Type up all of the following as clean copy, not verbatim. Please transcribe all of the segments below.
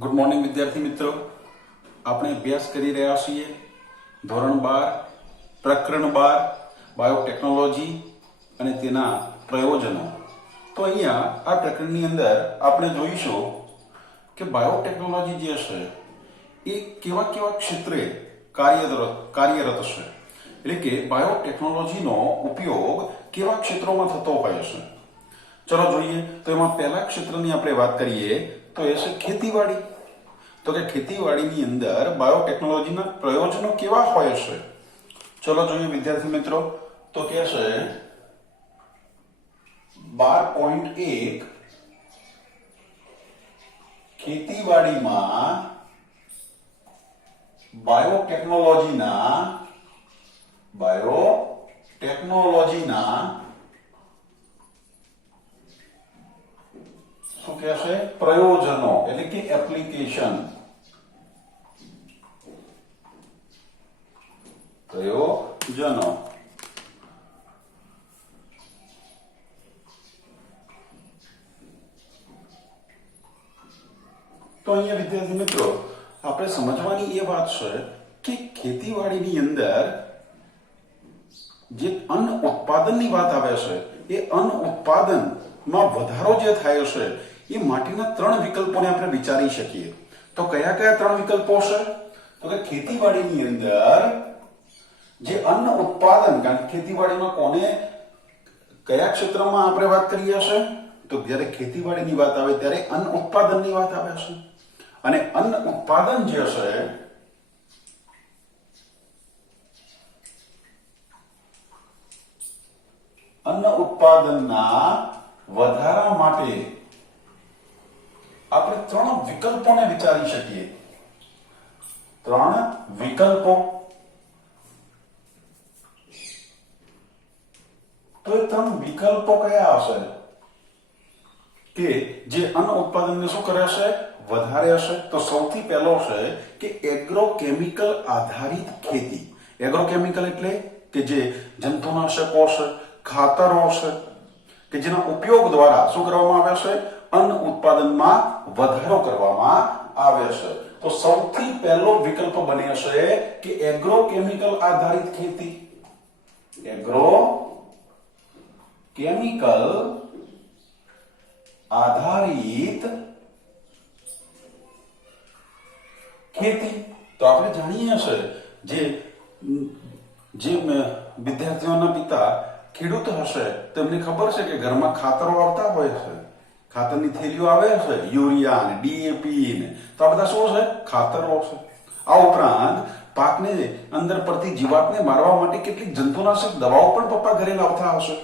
Good morning વિદ્યાર્થી મિત્રો, આપણે અભ્યાસ કરી રહ્યા છીએ ધોરણ 12 પ્રકરણ 12 બાયોટેકનોલોજી અને તેના પ્રયોજનો. તો અહીંયા આ પ્રકરણની અંદર આપણે જોઈશું કે બાયોટેકનોલોજી જે છે એ કેવા કેવા ક્ષેત્રે કાર્યરત છે, એટલે કે બાયોટેકનોલોજીનો ઉપયોગ કેવા ક્ષેત્રોમાં થતો હોય છે. ચલો જોઈએ. તો એમાં પહેલા ક્ષેત્રની આપણે વાત કરીએ તો એ છે ખેતીવાડી. તો કે ખેતીવાડીની અંદર બાયોટેકનોલોજીના પ્રયોજનો કેવા હોય છે. ચલો જોઈએ વિદ્યાર્થી મિત્રો. તો કે છે 12.1 ખેતીવાડીમાં બાયોટેકનોલોજીના શું કહે છે પ્રયોજનો એટલે કે એપ્લિકેશન. પ્રયોજનો તો અહીંયા વિદ્યાર્થી મિત્રો આપણે સમજવાની એ વાત છે કે ખેતીવાડીની અંદર જે અન્ન ઉત્પાદનની વાત આવે છે એ અન્ન ઉત્પાદનમાં વધારો જે થાય છે એ માટેના ત્રણ વિકલ્પોને આપણે વિચારી શકીએ. તો કયા કયા ત્રણ વિકલ્પો છે? તો કે ખેતીવાડીની અંદર જે અન્ન ઉત્પાદન, કારણ કે ખેતીવાડીમાં કોને કયા ક્ષેત્રમાં આપણે વાત કરીએ છીએ? તો જ્યારે ખેતીવાડીની વાત આવે ત્યારે અન્ન ઉત્પાદનની વાત આવે છે. અને અન્ન ઉત્પાદન જે છે અન્ન ઉત્પાદનના વધારા માટે આપણે ત્રણ વિકલ્પોને વિચારી શકીએ. ત્રણ વિકલ્પો. તો એ ત્રણ વિકલ્પો કયા હશે કે જે અન્ન ઉત્પાદનને શું કરે છે? વધારે હશે. તો સૌથી પહેલો છે કે એગ્રોકેમિકલ આધારિત ખેતી. એગ્રોકેમિકલ એટલે કે જે જંતુનાશકો છે, ખાતરો છે કે જેના ઉપયોગ દ્વારા શું કરવામાં આવે છે? અન્ન ઉત્પાદનમાં વધારો કરવામાં આવે છે. તો સૌથી પહેલો વિકલ્પ બને છે કે એગ્રોકેમિકલ આધારિત ખેતી. એગ્રોકેમિકલ આધારિત ખેતી. તો આપણે જાણીએ છીએ જે વિદ્યાર્થીઓના પિતા ખેડૂત હશે તેમને ખબર છે કે ઘરમાં ખાતરો આવતા હોય છે. ખાતરની થેલીઓ આવે છે, યુરિયા ને ડીએપી ને. તો આ બધા શું છે? ખાતરો છે. આ ઉપરાંત પાકને અંદર પડતી જીવાતને મારવા માટે કેટલીક જંતુનાશક દવાઓ પણ પપ્પા ઘરે લાવતા હશે.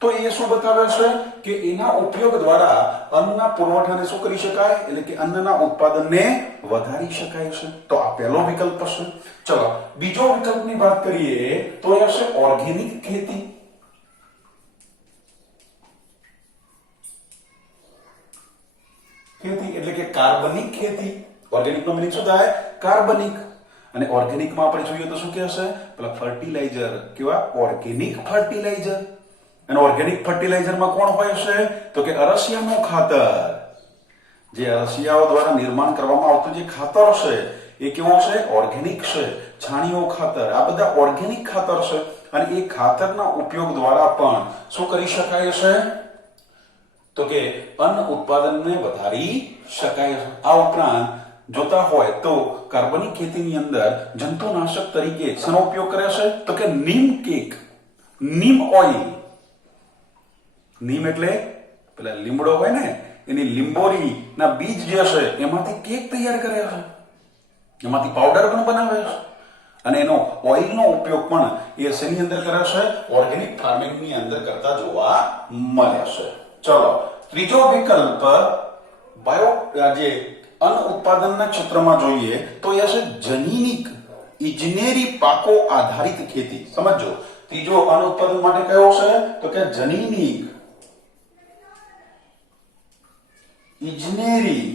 તો એ શું બતાવે છે કે એના ઉપયોગ દ્વારા અન્નના પુરવઠાને શું કરી શકાય? એટલે કે અન્નના ઉત્પાદનને વધારી શકાય છે. તો આ પહેલો વિકલ્પ છે. ચલો બીજો વિકલ્પની વાત કરીએ તો એ છે ઓર્ગેનિક ખેતી. ખેતી એટલે કે કાર્બનિક ખેતી. ઓર્ગેનિક નો મીનિંગ શું થાય? કાર્બનિક. અને ઓર્ગેનિકમાં આપણે જોઈએ તો શું કહે છે? પેલા ફર્ટિલાઇઝર. કેવા? Organic fertiliser. અને ઓર્ગેનિક ફર્ટિલાઇઝરમાં કોણ હોય છે? તો કે અળસિયાનું ખાતર. જે અળસિયાઓ દ્વારા નિર્માણ કરવામાં આવતું જે ખાતર છે એ કેવો છે? ઓર્ગેનિક છે. છાણિયું ખાતર. આ બધા ઓર્ગેનિક ખાતર છે. અને એ ખાતરના ઉપયોગ દ્વારા પણ શું કરી શકાય છે? તો કે અન્ન ઉત્પાદનને વધારી શકાય છે. આ ઉપરાંત જોતા હોય તો કાર્બનિક ખેતીની અંદર જંતુનાશક તરીકે શેનો ઉપયોગ કરે છે? તો કે નીમ કેક, નીમ ઓઇલ. નીમ એટલે પેલા લીમડો હોય ને, એની લીંબોરી ના બીજ જે છે એમાંથી કેક તૈયાર કરે છે, એમાંથી પાવડર પણ બનાવે છે. અને એનો ઓઇલનો ઉપયોગ પણ એ શેની અંદર કરે છે? ઓર્ગેનિક ફાર્મિંગની અંદર કરતા જોવા મળે છે. ચલો ત્રીજો વિકલ્પ જે અન્ન ઉત્પાદનના ક્ષેત્રમાં જોઈએ તો એ છે જનીનિક ઇજનેરી પાકો આધારિત ખેતી. સમજો ત્રીજો અન્ન ઉત્પાદન માટે કયો છે? તો કે જનીનિક ઇજનેરી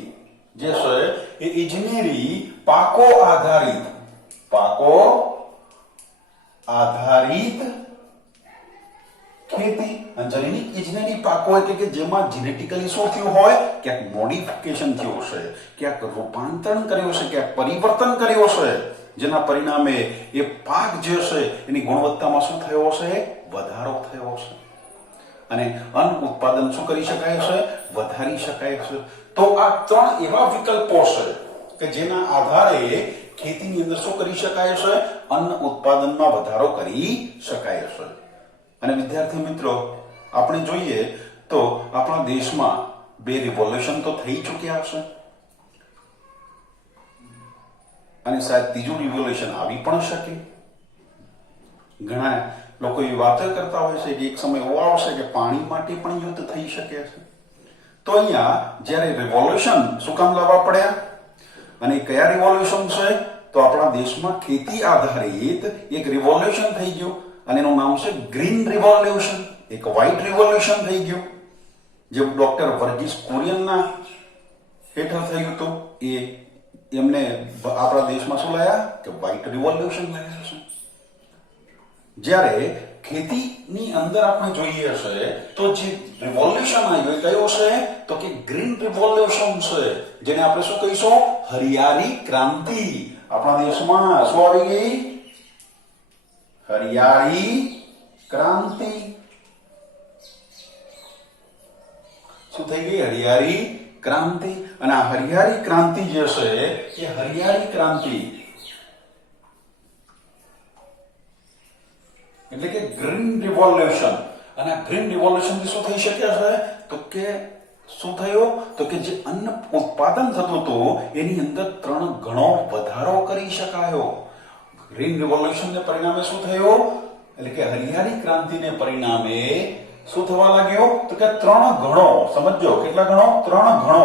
જે છે એ ઇજનેરી પાકો આધારિત ખેતી. અને જનૈનિક ઇજનેરી પાકો એટલે કે જેમાં જેનેટિકલી શું થયું હોય, ક્યાંક મોડિફિકેશન થયું છે, ક્યાંક રૂપાંતરણ કર્યું છે, ક્યાંક પરિવર્તન કર્યું છે, જેના પરિણામે એ પાક જે છે એની ગુણવત્તામાં શું થયો છે, વધારો થયો છે. અને અન્ન ઉત્પાદન શું કરી શકાય છે, વધારી શકાય છે. તો આ ત્રણ એવા વિકલ્પો છે કે જેના આધારે ખેતીની અંદર શું કરી શકાય છે, અન્ન ઉત્પાદનમાં વધારો કરી શકાય છે. અને વિદ્યાર્થી મિત્રો, આપણે જોઈએ તો આપણા દેશમાં 2 રિવોલ્યુશન તો થઈ ચૂક્યા છે અને શાયદ ત્રીજું રિવોલ્યુશન આવી પણ શકે. ઘણા લોકો એ વાતો કરતા હોય છે કે એક સમય એવો આવશે કે પાણી માટે પણ યુદ્ધ થઈ શકે છે. તો અહીંયા જ્યારે રિવોલ્યુશન શું કામ લાવવા પડ્યા અને કયા રિવોલ્યુશન છે, તો આપણા દેશમાં ખેતી આધારિત એક રિવોલ્યુશન થઈ ગયું અને એનું નામ છે ગ્રીન રિવોલ્યુશન. એક વ્હાઇટ રિવોલ્યુશન થઈ ગયું જે ડોક્ટર વર્ગીસ કુરિયનના હેઠળ થયું હતું. એમને આપણા દેશમાં શું લાયા કે વ્હાઇટ રિવોલ્યુશન લાયા છે. જ્યારે ખેતીની અંદર આપણે જોઈએ છે તો જે રિવોલ્યુશન આવ્યો એ કયો છે, તો કે ગ્રીન રિવોલ્યુશન છે, જેને આપણે શું કહીશું, હરિયાળી ક્રાંતિ. આપણા દેશમાં શું આવી ગઈ, હરિયાળી ક્રાંતિ. શું થઈ ગઈ, હરિયાળી ક્રાંતિ. અને આ હરિયાળી ક્રાંતિ જે છે એ હરિયાળી ક્રાંતિ એટલે કે ગ્રીન રિવોલ્યુશન. અને આ ગ્રીન રિવોલ્યુશન થી શું થઈ શકે છે, તો કે શું થયું, તો કે જે અન્ન ઉત્પાદન થતું હતું એની અંદર 3 ગણો વધારો કરી શકાયો. ગ્રીન રિવોલ્યુશન ને પરિણામે શું થયું, એટલે કે હરિયાળી ક્રાંતિને પરિણામે શું થવા લાગ્યો, તો કે 3 ગણો, સમજો કેટલા ગણો, 3 ગણો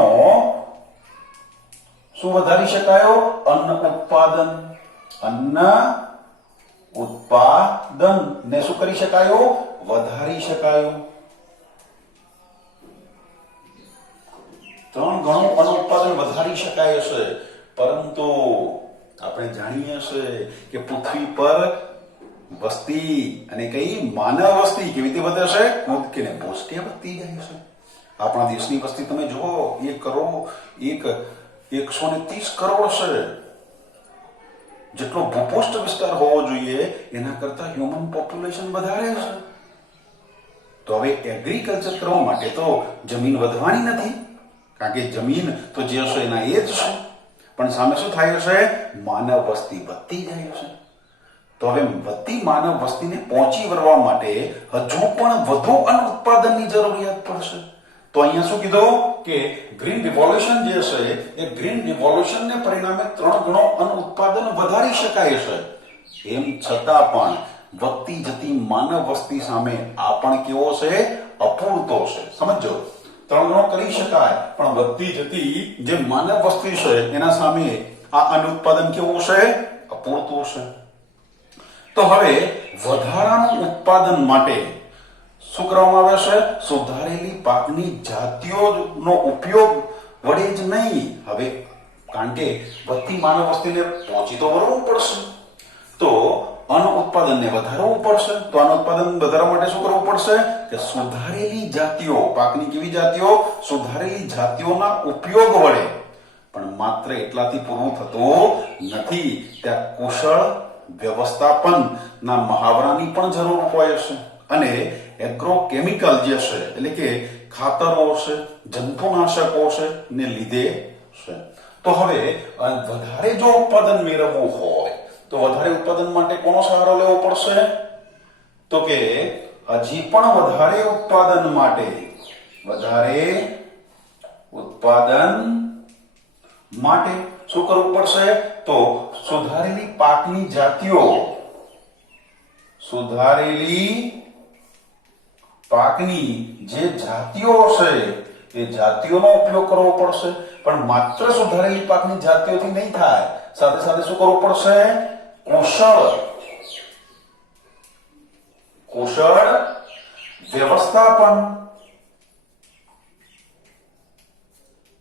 શું વધારી શકાયો, અન્ન ઉત્પાદન. અન્ન ઉત્પાદન ને શું કરી શકાયો, વધારી શકાયો. 3 ગણો અન્ન ઉત્પાદન વધારી શકાય છે. પરંતુ આપણે જાણીએ છીએ કે પૃથ્વી પર વસ્તી અને કઈ માનવ વસ્તી કેવી રીતે વધે છે, કૂદકે ને ભૂસકે વધતી જાય છે. આપણા દેશની વસ્તી તમે જુઓ, 130 કરોડ છે. જેટલો ભૂપૃષ્ઠ વિસ્તાર હોવો જોઈએ એના કરતા હ્યુમન પોપ્યુલેશન વધારે છે. તો હવે એગ્રીકલ્ચર કરવા માટે તો જમીન વધવાની નથી, કારણ કે જમીન તો જે છે એના એ જ છે. પણ સામે શું થાય છે, માનવ વસ્તી વધતી જાય છે. તો હવે વધતી માનવ વસ્તીને પહોંચી વળવા માટે હજુ પણ વધુ અન્ન ઉત્પાદનની જરૂરિયાત પડશે. તો અહીંયા શું કીધું કે ગ્રીન રિવોલ્યુશન જે છે એ ગ્રીન રિવોલ્યુશનને પરિણામે 3 ગણો અન્ન ઉત્પાદન વધારી શકાય છે. એમ છતાં પણ વધતી જતી માનવ વસ્તી સામે આ પણ કેવો છે, અપૂરતો છે. સમજો, 3 ગણો કરી શકાય પણ વધતી જતી જે માનવ વસ્તી છે એના સામે આ અન્ન ઉત્પાદન કેવું છે, અપૂરતું છે. તો હવે વધારાનું ઉત્પાદન માટે શું કરવામાં આવે છે, સુધારેલી પાકની જાતિઓનો ઉપયોગ વડે જ નહીં. હવે કારણ કે વધતી માનવ વસ્તીને પહોંચી તો વળવું પડશે, તો અન્ન ઉત્પાદનને વધારવું પડશે. તો અન્ન ઉત્પાદન વધારવા માટે શું કરવું પડશે, કે સુધારેલી જાતિઓ, પાકની કેવી જાતિઓ, સુધારેલી જાતિઓના ઉપયોગ વડે. પણ માત્ર એટલાથી પૂરું થતું નથી, ત્યાં કુશળ વ્યવસ્થાપનના મહાવરાની પણ જરૂર હોય છે. અને એગ્રોકેમિકલ જે છે એટલે કે ખાતરો છે, જંતુનાશકો છે ને લીધે છે. તો હવે વધારે જો ઉત્પાદન મેળવવું હોય તો વધારે ઉત્પાદન માટે કોનો સહારો લેવો પડશે, તો કે હજી પણ વધારે ઉત્પાદન માટે શું કરવું પડશે, તો સુધારેલી પાકની જાતિઓ, સુધારેલી પાકની જે જાતિઓ છે એ જાતિઓનો ઉપયોગ કરવો પડશે. પણ માત્ર સુધારેલી પાકની જાતિઓથી નહીં થાય, સાથે સાથે શું કરવું પડશે, કુશળ વ્યવસ્થાપન.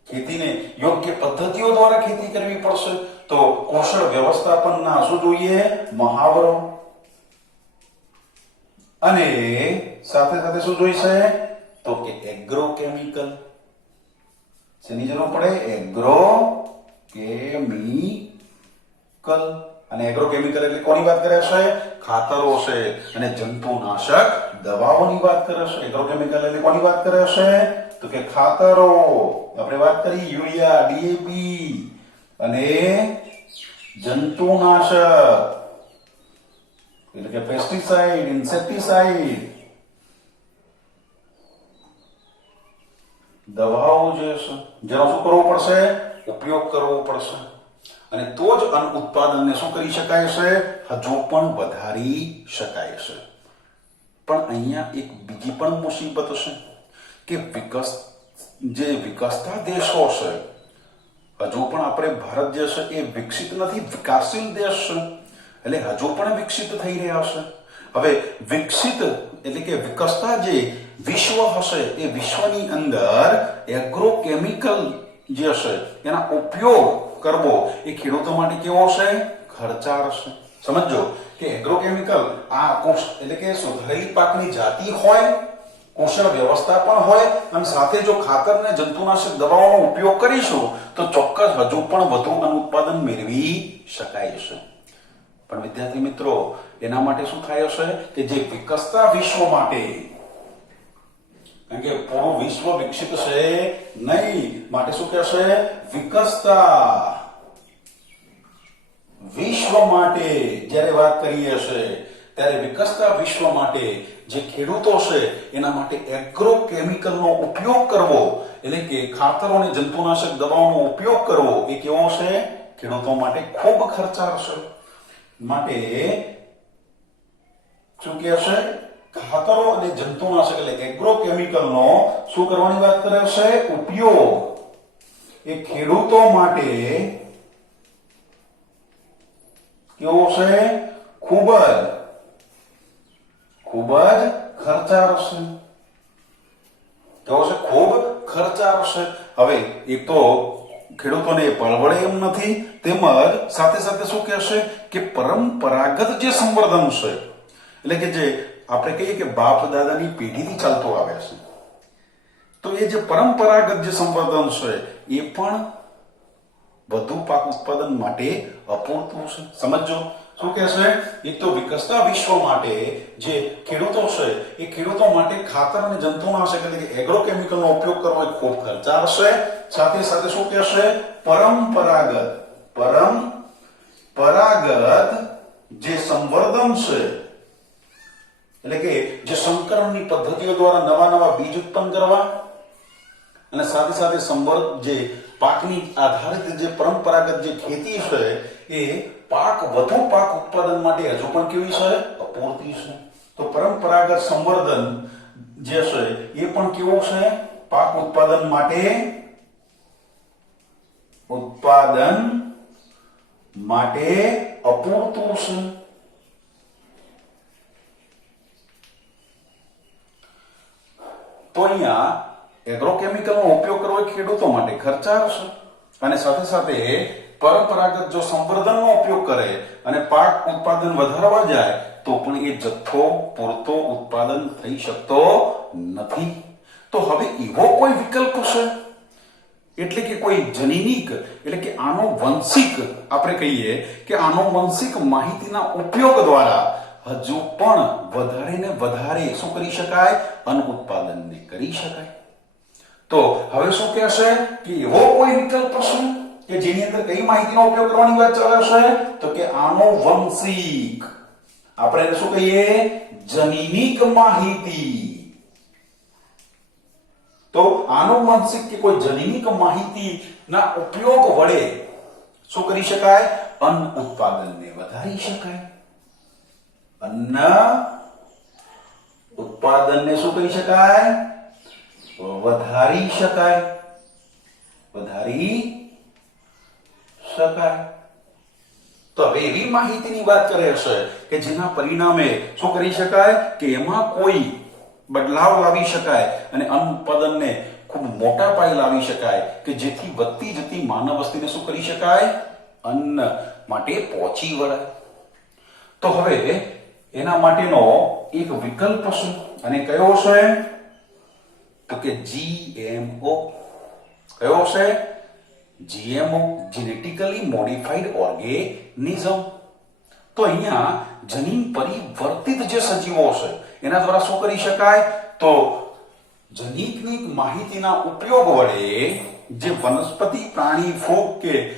ખેતીને યોગ્ય પદ્ધતિઓ દ્વારા ખેતી કરવી પડશે. તો કુશળ વ્યવસ્થાપનના શું જોઈએ, મહાવરો. અને સાથે સાથે શું જોઈશે તો કે એગ્રોકેમિકલ. શેની જરૂર પડે? એગ્રોકેમિકલ. અને એગ્રોકેમિકલ એટલે કોની વાત કરે છે? ખાતરો છે અને જંતુનાશક દવાઓની વાત કરે છે. એગ્રોકેમિકલ એટલે કોની વાત કરે છે તો કે ખાતરો. આપણે વાત કરી યુરિયા, ડીએપી અને જંતુનાશક એટલે કે પેસ્ટિસાઇડ, ઇન્સેક્ટિસાઇડ, દવાઓ જે છે જેનો શું કરવો પડશે? ઉપયોગ કરવો પડશે. અને તો જ અન્ન ઉત્પાદનને શું કરી શકાય છે? હજુ પણ વધારી શકાય છે. પણ અહીંયા એક બીજી પણ મુસીબત છે કે વિકસતા દેશો છે, હજુ પણ આપણે ભારત જે છે એ વિકસિત નથી, વિકાસશીલ દેશ છે, એટલે હજુ પણ વિકસિત થઈ રહ્યા છે. હવે વિકસિત એટલે કે વિકસતા જે વિશ્વ હશે એ વિશ્વની અંદર એગ્રોકેમિકલ જે હશે એના ઉપયોગ કરવો એ ખેડૂતો માટે કેવો છે? ખર્ચાળ છે. સમજો કે એગ્રોકેમિકલ એટલે કે સુધારેલી પાકની જાતિ હોય, કુશળ વ્યવસ્થાપન હોય અને સાથે જો ખાતર અને જંતુનાશક દવાઓનો ઉપયોગ કરીશું તો ચોક્કસ હજુ પણ વધુ અન્ન ઉત્પાદન મેળવી શકાય છે. પણ વિદ્યાર્થી મિત્રો, એના માટે શું થાય હશે કે જે વિકસતા વિશ્વ માટે, કારણ કે પૂરું વિશ્વ વિકસિત છે નહીં, માટે શું કહેશે? વિકસતા વિશ્વ માટે જ્યારે વાત કરીએ છે ત્યારે વિકસતા વિશ્વ માટે જે ખેડૂતો છે એના માટે એગ્રોકેમિકલનો ઉપયોગ કરવો એટલે કે ખાતરો અને જંતુનાશક દવાઓનો ઉપયોગ કરવો એ કેવો છે? ખેડૂતો માટે ખૂબ ખર્ચાળ છે. માટે શું કહે છે? ખાતરો અને જંતુનાશક એટલે એગ્રોકેમિકલનો શું કરવાની વાત કરે છે? ઉપયોગ એ ખેડૂતો માટે કેવો છે? ખૂબ જ ખર્ચાળ છે. કેવો છે? ખૂબ ખર્ચાળ છે. હવે એક તો ખેડૂતોને પરવડે એમ નથી, તેમજ સાથે સાથે શું કહેશે કે પરંપરાગત જે સંવર્ધન છે એટલે કે જે આપણે કહીએ કે બાપ દાદાની પેઢીથી ચાલતો આવે છે, તો એ જે પરંપરાગત જે સંવર્ધન છે એ પણ વધુ પાક ઉત્પાદન માટે અપૂરતું છે. સમજો શું કહે છે? એક તો વિકસતા વિશ્વ માટે જે ખેડૂતો છે એ ખેડૂતો માટે ખાતર અને જંતુનાશક એટલે કે એગ્રોકેમિકલનો ઉપયોગ કરવો એ ખૂબ ખર્ચાળ છે. સાથે સાથે શું કહેશે? પરંપરાગત જે સંવર્ધન છે એટલે કે જે સંકરણની પદ્ધતિઓ દ્વારા નવા નવા બીજ ઉત્પન્ન કરવા અને સાથે સાથે જે પાકની આધારિત જે પરંપરાગત જે ખેતી છે એ વધુ પાક ઉત્પાદન માટે હજુ પણ કેવી છે? અપૂરતી છે. તો પરંપરાગત સંવર્ધન જે છે એ પણ કેવું છે? પાક ઉત્પાદન માટે અપૂરતું છે. તો અહીંયા એગ્રોકેમિકલનો ઉપયોગ કરવો એ ખેડૂતો માટે ખર્ચાળ છે અને સાથે સાથે પરંપરાગત જો સંવર્ધનનો ઉપયોગ કરે અને પાક ઉત્પાદન વધારવા જાય તો પણ એ જથ્થો પૂરતો ઉત્પાદન થઈ શકતો નથી. તો હવે એવો કોઈ વિકલ્પ છે એટલે કે કોઈ જનીનિક એટલે કે આનુવંશિક આપણે કહીએ કે આનુવંશિક માહિતીના ઉપયોગ દ્વારા હજુ પણ વધારે ને વધારે શું કરી શકાય? અન્ન ઉત્પાદનને કરી શકાય. તો હવે શું કહેશે કે એવો કોઈ વિકલ્પ છે કે જેની અંદર કઈ માહિતીનો ઉપયોગ કરવાની વાત ચાલે છે તો કે આનુવંશિક. આપણે શું કહીએ? જનીનિક માહિતી. તો આનુવંશિક કે કોઈ જનીનિક માહિતીના ઉપયોગ વડે શું કરી શકાય? અન્ન ઉત્પાદનને વધારી શકાય. અન્ન ઉત્પાદનને શું કરી શકાય? વધારી શકાય. તો હવે એવી માહિતીની વાત કરે છે કે જેના પરિણામે શું કરી શકાય કે એમાં કોઈ બદલાવ લાવી શકાય અને અન્ન ઉત્પાદનને ખૂબ મોટા પાયે લાવી શકાય કે જેથી વધતી જતી માનવ વસ્તીને શું કરી શકાય? અન્ન માટે પહોંચી વળાય. તો હવે એના માટેનો એક વિકલ્પ છે અને કયો છે તો કે GMO. કયો છે? GMO, genetically modified organism. તો અહીંયા જનીન પરિવર્તિત જે સજીવો છે એના દ્વારા શું કરી શકાય? તો જનીનિક માહિતીના ઉપયોગ વડે જે વનસ્પતિ, પ્રાણી, ફૂગ કે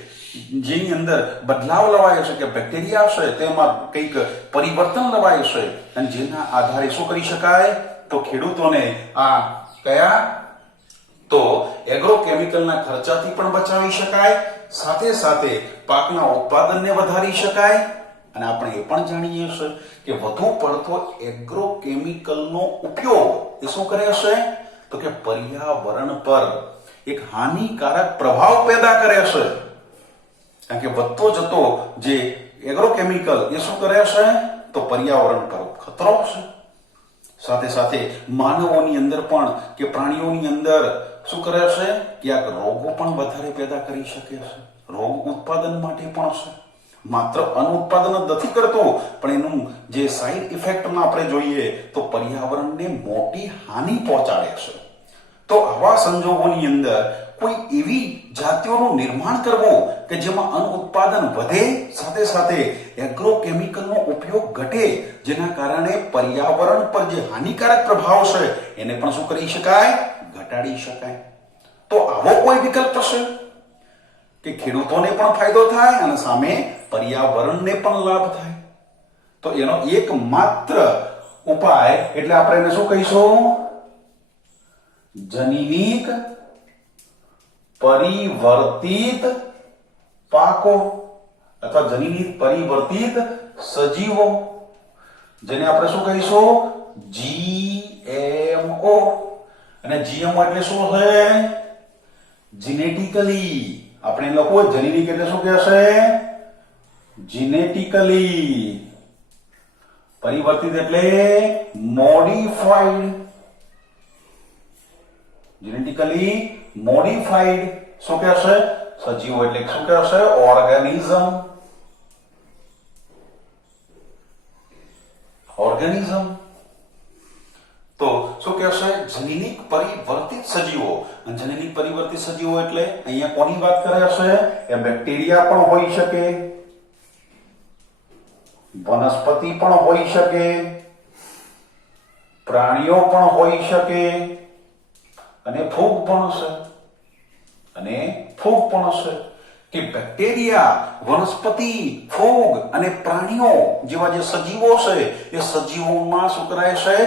જેની અંદર બદલાવ લવાયો છે કે બેક્ટેરિયા છે તેમાં કંઈક પરિવર્તન લવાયું છે અને જેના આધારે શું કરી શકાય? તો ખેડૂતોને આ કયા તો એગ્રોકેમિકલના ખર્ચાથી પણ બચાવી શકાય, સાથે સાથે પાકના ઉત્પાદનને વધારી શકાય. અને આપણે એ પણ જાણીએ છીએ કે વધુ પડતો એગ્રોકેમિકલનો ઉપયોગ એ શું કરે છે? તો કે પર્યાવરણ પર એક હાનિકારક પ્રભાવ પેદા કરે છે. કારણ કે વધતો જતો જે એગ્રોકેમિકલ એ શું કરે છે? તો પર્યાવરણ પર ખતરો છે. સાથે સાથે માનવોની અંદર પણ કે પ્રાણીઓની અંદર શું કરે છે? ક્યાંક રોગો પણ વધારે પેદા કરી શકે છે. રોગ ઉત્પાદન માટે પણ છે. માત્ર અનુત્પાદન જ નથી કરતું, પણ એનું જે સાઇડ ઇફેક્ટમાં આપણે જોઈએ તો પર્યાવરણને મોટી હાનિ પહોંચાડે છે. તો આવા સંજોગોની અંદર કોઈ એવી જાતિઓનું નિર્માણ કરવું કે જેમાં અનુત્પાદન વધે, સાથે સાથે એગ્રોકેમિકલનો ઉપયોગ ઘટે, જેના કારણે પર્યાવરણ પર જે હાનિકારક પ્રભાવ છે એને પણ શું કરી શકાય? ઘટાડી શકાય. તો આવો કોઈ વિકલ્પ છે કે ખેડૂતોને પણ ફાયદો થાય અને સામે પર્યાવરણને પણ લાભ થાય. તો એનો એકમાત્ર ઉપાય એટલે આપણે એને શું કહીશું? જનીનિક પરિવર્તિત પાકો અથવા જનીનિક પરિવર્તિત સજીવો, જેને આપણે શું કહીશું? GMO. અને GMO એટલે શું છે? જીનેટિકલી. આપણે લખવું જનીનિક એટલે શું કહેશે? જીનેટિકલી. પરિવર્તિત એટલે મોડિફાઈડ. જેનેટિકલી મોડિફાઈડ શું કહેશે? સજીવો એટલે શું કહેશે? ઓર્ગેનિઝમ. ઓર્ગેનિઝમ. તો શું કહેશે? જનીનિક પરિવર્તિત સજીવો. અને જનીનિક પરિવર્તિત સજીવો એટલે અહીંયા કોની વાત કરે છે? એ બેક્ટેરિયા પણ હોઈ શકે, વનસ્પતિ પણ હોઈ શકે, પ્રાણીઓ પણ હોઈ શકે અને ફૂગ પણ છે. અને ફૂગ પણ છે કે બેક્ટેરિયા, વનસ્પતિ, ફૂગ અને પ્રાણીઓ જેવા જે સજીવો છે એ સજીવોમાં શું કરાય છે?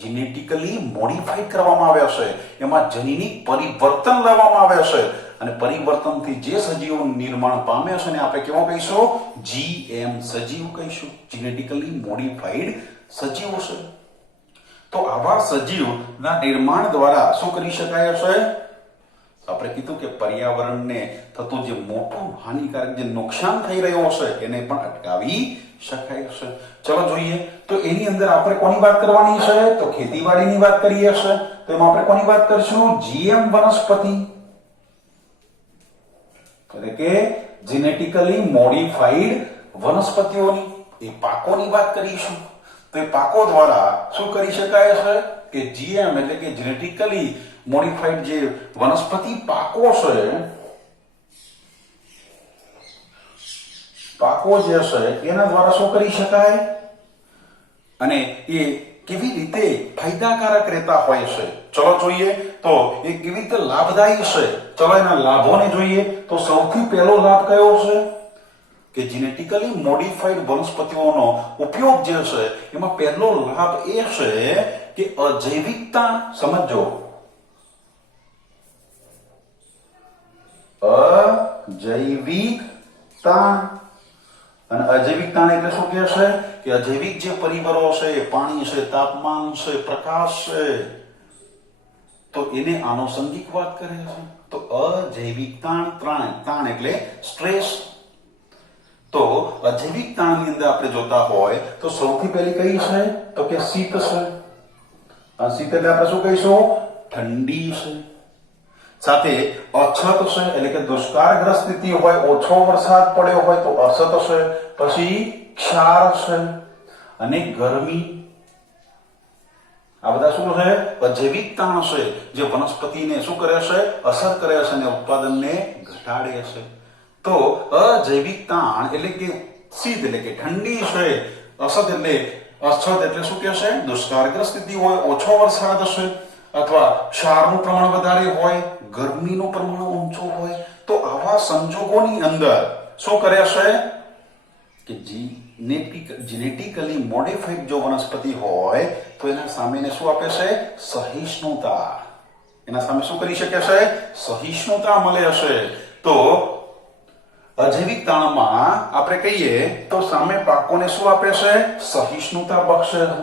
જીનેટિકલી મોડિફાઈ કરવામાં આવ્યા છે. એમાં જનીનિક પરિવર્તન લાવવામાં આવ્યા છે અને પરિવર્તનથી જે સજીવો નિર્માણ પામે છે ને આપણે કેવો કહીશું? GM સજીવ કહીશું. જીનેટિકલી મોડિફાઈડ સજીવો છે. તો આવા સજીવના નિર્માણ દ્વારા શું કરી શકાય છે? આપણે કીધું કે પર્યાવરણને થતું જે મોટું હાનિકારક જે નુકસાન થઈ રહ્યું છે એને પણ અટકાવી શકાય છે. ચલો જોઈએ તો એની અંદર આપણે કોની વાત કરવાની છે? તો ખેતીવાડીની વાત કરીએ છીએ. તો એમાં આપણે કોની વાત કરીશું? GM વનસ્પતિ એટલે કે જીનેટિકલી મોડિફાઈડ વનસ્પતિઓની, એ પાકોની વાત કરીશું. તો એ પાકો દ્વારા શું કરી શકાય છે? કે GM એટલે કે જેનેટિકલી મોડિફાઈડ જે વનસ્પતિ પાકો છે, પાકો જે છે એના દ્વારા શું કરી શકાય અને એ કેવી રીતે ફાયદાકારક રહેતા હોય છે? ચલો જોઈએ તો એ કેવી રીતે લાભદાયી છે. ચલો એના લાભોને જોઈએ તો સૌથી પહેલો લાભ કયો છે? કે જીનેટિકલી મોડિફાઈડ વનસ્પતિઓનો ઉપયોગ જે છે એમાં પહેલો લાભ એ છે કે અજૈવિકતા. સમજો, અજૈવિકતા. અને અજૈવિકતા એટલે શું કહે છે? કે અજૈવિક જે પરિબળો છે, પાણી છે, તાપમાન છે, પ્રકાશ છે, તો એને આનુષંગિક વાત કરે છે. તો અજૈવિક તાણ એટલે સ્ટ્રેસ. તો અજૈવિક તાણની અંદર આપણે જોતા હોય તો સૌથી પહેલી કઈ છે? તો કે શીત છે. શીત એટલે આપણે શું કહીશું? ઠંડી છે. સાથે અછત છે એટલે કે દુષ્કાળગ્રસ્ત સ્થિતિ હોય, ઓછો વરસાદ પડ્યો હોય તો અછત છે. પછી ક્ષાર છે અને ગરમી. આ બધા શું છે? અજૈવિક તાણ છે, જે વનસ્પતિને શું કરે છે? અસર કરે છે અને ઉત્પાદનને ઘટાડે છે. તો અજૈવિક તાણ એટલે કે શીત એટલે કે ઠંડી છે, અસત એટલે શું કે છે? દુષ્કાળગ્રસ્ત સ્થિતિ હોય, ઓછો વરસાદ હશે, અથવા ક્ષારનું પ્રમાણ વધારે હોય, ગરમીનું પ્રમાણ ઊંચું હોય, તો આવા સંજોગોની અંદર શું કરે છે કે જેનેટિકલી મોડિફાઈડ જો વનસ્પતિ હોય તો એના સામે શું આપે છે? સહિષ્ણુતા. એના સામે શું કરી શકે છે? સહિષ્ણુતા મળે છે. તો અજૈવિક તાણમાં આપણે કહીએ તો સામે પાકોને શું આપે છે? સહિષ્ણુતા બક્ષે છે.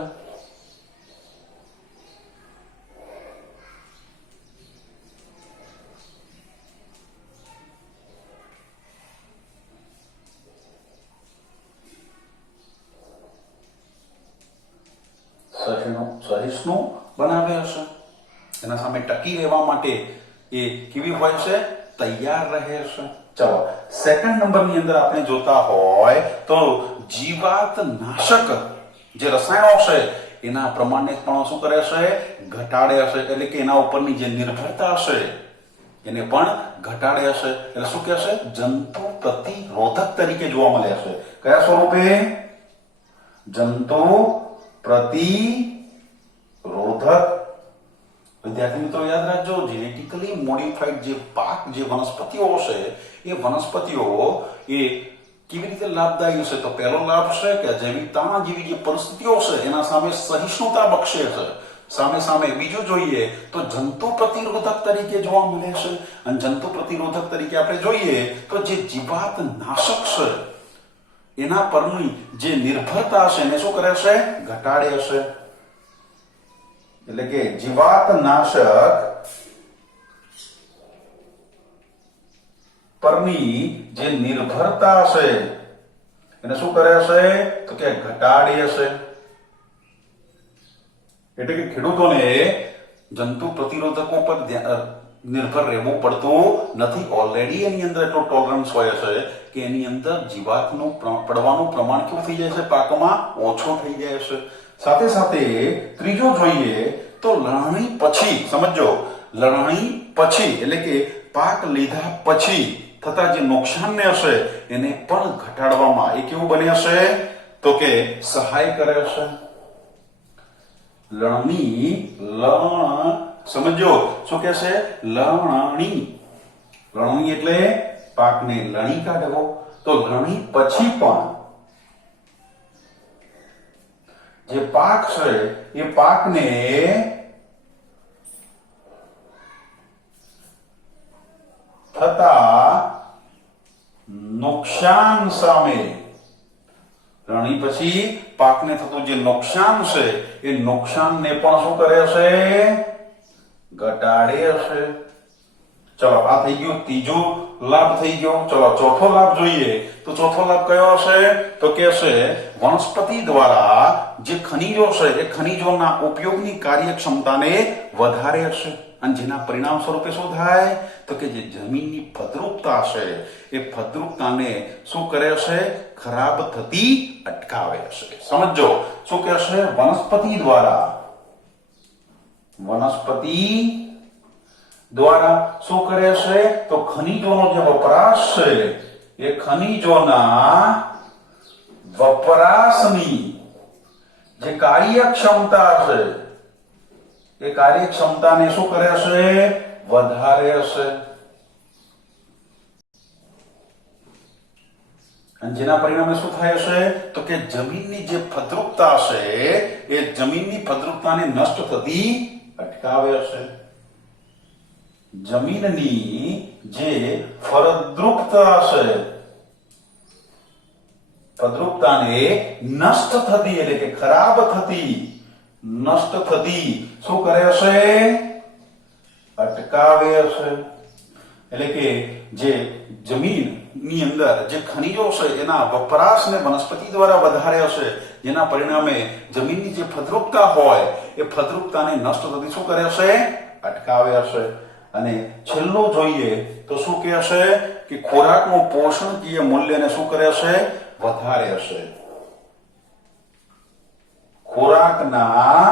સહિષ્ણુ બનાવે હશે. એના સામે ટકી રહેવા માટે એ કેવી હોય છે? તૈયાર રહે છે. ચલો સેકન્ડ નંબરની અંદર આપણે જોતા હોય તો જીવાત નાશક જે રસાયણો છે એના પ્રમાણને પણ શું કરે છે? ઘટાડે છે. એટલે કે એના ઉપરની જે નિર્ભરતા છે એને પણ ઘટાડે છે. એટલે શું કહે છે? જંતુ પ્રતિરોધક તરીકે જોવા મળે છે. કયા સ્વરૂપે? જંતુ પ્રતિરોધક. વિદ્યાર્થી મિત્રો યાદ રાખજો, જેનેટિકલી મોડિફાઈડ જે પાક, જે વનસ્પતિઓ છે એ વનસ્પતિઓ એ કેવી રીતે લાભદાયી છે? તો પહેલો લાભ છે કે અજૈવિક તાણ જેવી જે પરિસ્થિતિઓ છે એના સામે સહિષ્ણુતા બક્ષે છે. સામે બીજું જોઈએ તો જંતુ પ્રતિરોધક તરીકે જોવા મળે છે. અને જંતુ પ્રતિરોધક તરીકે આપણે જોઈએ તો જે જીવાત નાશક છે એના પરની જે નિર્ભરતા છે એને શું કરે છે? ઘટાડે છે. એટલે કે જીવાત નાશક પરની જે નિર્ભરતા છે એને શું કરે છે? તો કે ઘટાડે છે. એટલે કે ખેડૂતોને જંતુ પ્રતિરોધકો પર નિર્ભર રહેવું પડતું નથી. ઓલરેડી એની અંદર એટલો ટોલરન્સ હોય છે કે એની અંદર જીવાતનું પડવાનું પ્રમાણ કેવું થઈ જાય છે? પાકમાં ઓછો થઈ જાય છે. સાથે સાથે ત્રીજો જોઈએ તો લણણી પછી, સમજો, લણણી પછી એટલે કે પાક લીધા પછી થતા જે નુકસાનને હશે એને પણ ઘટાડવામાં એ કેવું બને છે? તો કે સહાય કરે છે. સમજો શું કે છે? લણણી એટલે પાકને લણી કાઢવો. તો લણી પછી પણ જે પાક છે એ પાકને થતા નુકસાન સામે, લણણી પછી પાકને થતું જે નુકસાન છે એ નુકસાનને પણ શું કરે છે? ઘટાડે છે. ચલો આ થઈ ગયું ત્રીજો લાભ થઈ ગયો. ચલો ચોથો લાભ જોઈએ તો ચોથો લાભ કયો હશે? તો કે છે વનસ્પતિ દ્વારા જે ખનિજો છે એ ખનિજોના ઉપયોગની કાર્યક્ષમતાને વધારે છે. અને જેના પરિણામ સ્વરૂપે શું થાય? તો કે જે જમીનની ફળદ્રુપતા છે એ ફળદ્રુપતાને શું કરે છે? ખરાબ થતી અટકાવે છે. સમજો શું કે છે? વનસ્પતિ દ્વારા શું કરે છે? તો ખનિજોનો જે વપરાશ છે એ ખનિજોના વપરાશની જે કાર્યક્ષમતા છે એ કાર્યક્ષમતાને શું કરે છે? વધારે છે. અને જેના પરિણામે શું થાય છે? તો કે જમીનની જે ફળદ્રુપતા છે એ જમીનની ફળદ્રુપતાને નષ્ટ થતી અટકાવે છે. જમીનની જે ફળદ્રુપતા છે, ફળદ્રુપતાને નષ્ટ થતી એટલે કે ખરાબ થતી, નષ્ટ થતી શું કરે છે? અટકાવે છે. એટલે કે જે જમીનની અંદર જે ખનિજો છે એના વપરાશને વનસ્પતિ દ્વારા વધારે હશે, જેના પરિણામે જમીનની જે ફળદ્રુપતા હોય એ ફળદ્રુપતાને નષ્ટ થતી શું કરે છે? અટકાવે છે. અને છેલ્લું જોઈએ તો શું કહે છે? કે ખોરાકનું પોષણકીય મૂલ્યને શું કરે છે? વધારે હશે. ખોરાકના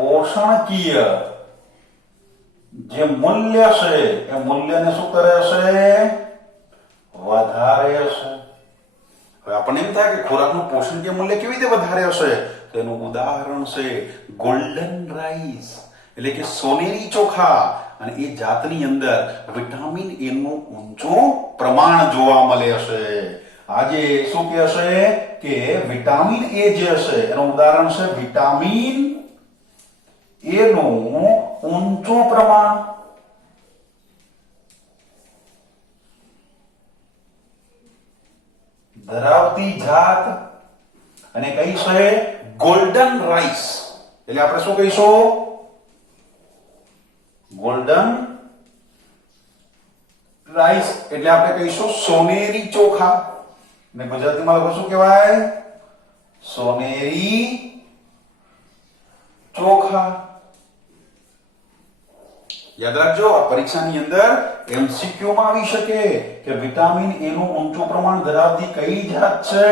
પોષણકીય જે મૂલ્ય છે એ મૂલ્યને શું કરે છે? વધારે હશે. હવે આપણને એમ થાય કે ખોરાકનું પોષણકીય મૂલ્ય કેવી રીતે વધારે હશે? તો એનું ઉદાહરણ છે ગોલ્ડન રાઈસ, એટલે કે સોનેરી ચોખા. અને એ જાતની અંદર વિટામિન એ નું ઊંચું પ્રમાણ જોવા મળે હશે. આજે શું કહે છે કે વિટામિન એ જે હશે એનું ઉદાહરણ છે વિટામિન એ નું ઊંચું પ્રમાણ. ધરાવતી જાત અને કઈ છે? Golden rice. એટલે આપણે શું કહીશું? ગોલ્ડન રાઈસ એટલે આપણે કહીશું સોનેરી ચોખા. ને ગુજરાતીમાં લખો શું કહેવાય? સોનેરી ચોખા. યાદ રાખજો, આ પરીક્ષાની અંદર એમસીક્યુ માં આવી શકે કે વિટામિન એ નું ઊંચું પ્રમાણ ધરાવતી કઈ જાત છે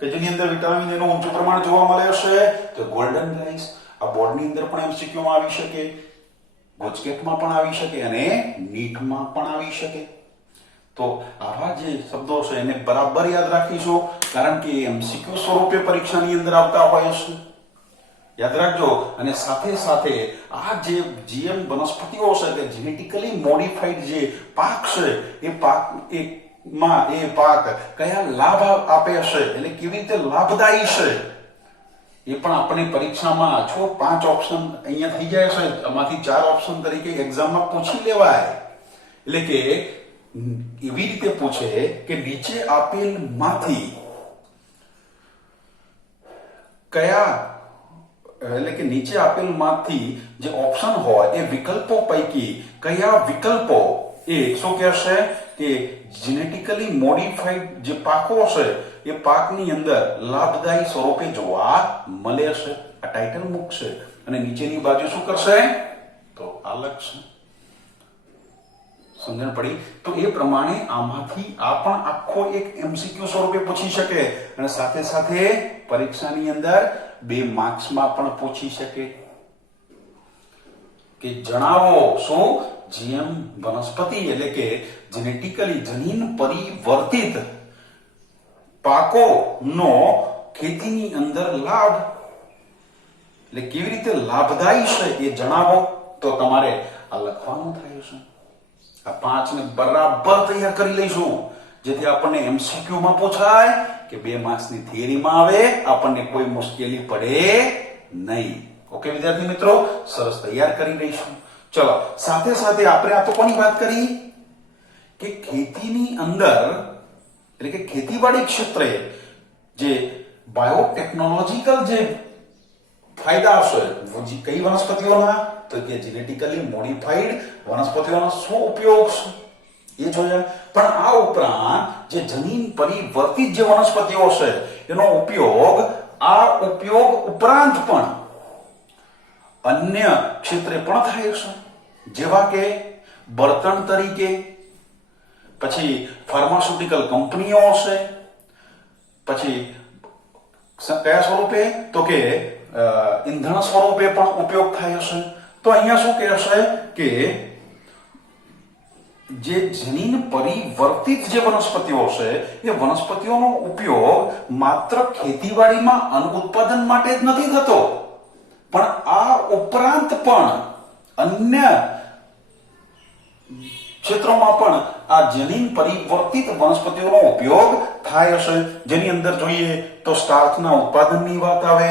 કે જેની અંદર વિટામિન એ નું ઊંચું પ્રમાણ જોવા મળે છે? તો ગોલ્ડન રાઈસ. આ બોર્ડની અંદર પણ એમસીક્યુ માં આવી શકે, ગુજકેટમાં પણ આવી શકે અને નીટમાં પણ આવી શકે. તો આવા જે શબ્દો છે એને બરાબર યાદ રાખીશું, કારણ કે એમસીક્યુ સ્વરૂપે પરીક્ષાની અંદર આવતા હોય છે. યાદ રાખજો. અને સાથે સાથે આ જે જીએમ વનસ્પતિઓ છે કે જેનેટિકલી મોડિફાઈડ જે પાક છે એ પાક કયા લાભ આપે છે, એટલે કેવી રીતે લાભદાયી છે એ પણ આપણે પરીક્ષામાં 5 ઓપ્શન અહીંયા થઈ જાય છે. આમાંથી 4 ઓપ્શન તરીકે એક્ઝામમાં પૂછી લેવાય. એટલે કે એવી રીતે પૂછે કે નીચે આપેલ માંથી કયા, એટલે કે નીચે આપેલ માંથી જે ઓપ્શન હોય એ વિકલ્પો પૈકી કયા વિકલ્પો એ શું કહેશે કે જેનેટિકલી મોડિફાઈડ જે પાકો છે એ પાકની અંદર લાભદાયી સ્વરૂપે જોવા મળે છે. આ ટાઇટલ મૂકશે અને નીચેની બાજુ શું કરશે? તો આ લખશે. સમજણ પડી? તો એ પ્રમાણે આમાંથી આ પણ આખો એક એમસીક્યુ સ્વરૂપે પૂછી શકે અને સાથે સાથે પરીક્ષાની અંદર 2 માર્ક્સમાં પણ પૂછી શકે કે જણાવો શું જીએમ વનસ્પતિ એટલે કે જેનેટિકલી જનીન પરિવર્તિત પાકોનો ખેતીની અંદર લાભ, એટલે કેવી રીતે લાભદાયી છે એ જણાવો. તો તમારે આ લખવાનું થાય છે. આ 5 ને બરાબર તૈયાર કરી લઈશું જેથી આપણને એમસીક્યુ માં પૂછાય કે 2 માર્ક્સની થિયરીમાં આવે, આપણને કોઈ મુશ્કેલી પડે નહીં. ઓકે વિદ્યાર્થી મિત્રો, સરસ તૈયાર કરી લઈશું. ચલો, સાથે સાથે આપણે આ તો કોની વાત કરી કે ખેતીની અંદર એટલે કે ખેતીવાડી ક્ષેત્રે જે બાયોટેકનોલોજીકલ જે ફાયદા છે કઈ વનસ્પતિઓના, તો કે જેનેટિકલી મોડિફાઈડ વનસ્પતિઓનો શું ઉપયોગ છે એ જોયા. પણ આ ઉપરાંત જે જનીન પરિવર્તિત જે વનસ્પતિઓ છે એનો ઉપયોગ ઉપરાંત પણ અન્ય ક્ષેત્રે પણ થાય છે, જેવા કે બળતણ તરીકે, પછી ફાર્માસ્યુટિકલ કંપનીઓ છે, પછી કયા સ્વરૂપે તો કે ઈંધણ સ્વરૂપે પણ ઉપયોગ થાય છે. તો અહીંયા શું કહે છે કે જે જનીન પરિવર્તિત જે વનસ્પતિઓ છે એ વનસ્પતિઓનો ઉપયોગ માત્ર ખેતીવાડીમાં અન્ન ઉત્પાદન માટે જ નથી થતો, પણ આ ઉપરાંત પણ અન્ય ક્ષેત્રોમાં પણ આ જનીન પરિવર્તિત વનસ્પતિઓનો ઉપયોગ થાય છે. જેની અંદર જોઈએ તો સ્ટાર્ચના ઉત્પાદનની વાત આવે,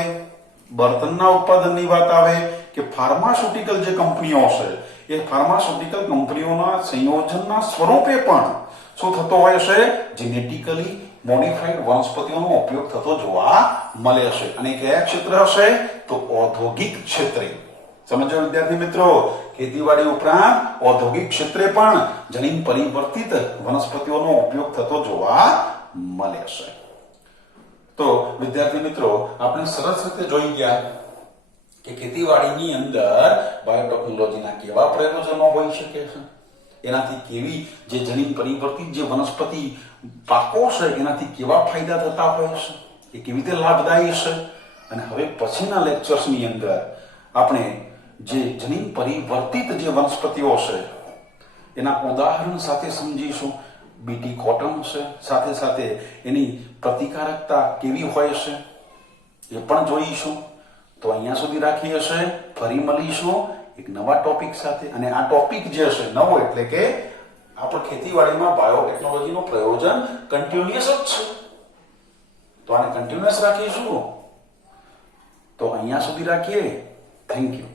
બળતણના ઉત્પાદનની વાત આવે કે ફાર્માસ્યુટિકલ જે કંપનીઓ છે એ ફાર્માસ્યુટિકલ કંપનીઓના સંયોજનના સ્વરૂપે પણ શું થતો હોય છે? જેનેટિકલી મોડિફાઈડ વનસ્પતિઓનો ઉપયોગ થતો જોવા મળે છે. અને કયા ક્ષેત્ર હશે? તો ઔદ્યોગિક ક્ષેત્રે. સમજો વિદ્યાર્થી મિત્રો, ખેતીવાડી ઉપરાંત ઔદ્યોગિક ક્ષેત્રે પણ જનીન પરિવર્તિત વનસ્પતિઓનો ઉપયોગ થતો જોવા મળે છે. તો વિદ્યાર્થી મિત્રો, આપણે સરસ રીતે જોઈ ગયા કે ખેતીવાડીની અંદર બાયોટેકનોલોજીના કેવા પ્રયોજનો હોઈ શકે છે, એનાથી કેવી જે જનીન પરિવર્તિત જે વનસ્પતિ પાકો છે એનાથી કેવા ફાયદા થતા હોય છે, એ કેવી રીતે લાભદાયી છે. અને હવે પછીના લેક્ચર્સની અંદર આપણે જે જનીન પરિવર્તિત જે વનસ્પતિઓ છે એના ઉદાહરણ સાથે સમજીશું. બીટી કોટન છે, સાથે સાથે એની પ્રતિકારકતા કેવી હોય છે એ પણ જોઈશું. તો અહીંયા સુધી રાખીએ છે. ફરી મળીશું એક નવા ટોપિક સાથે. અને આ ટોપિક જે છે નવો એટલે કે આપણે ખેતીવાડીમાં બાયોટેકનોલોજીનું પ્રયોજન કન્ટિન્યુઅસ જ છે, તો આને કન્ટિન્યુઅસ રાખીશું. તો અહીંયા સુધી રાખીએ. Thank you.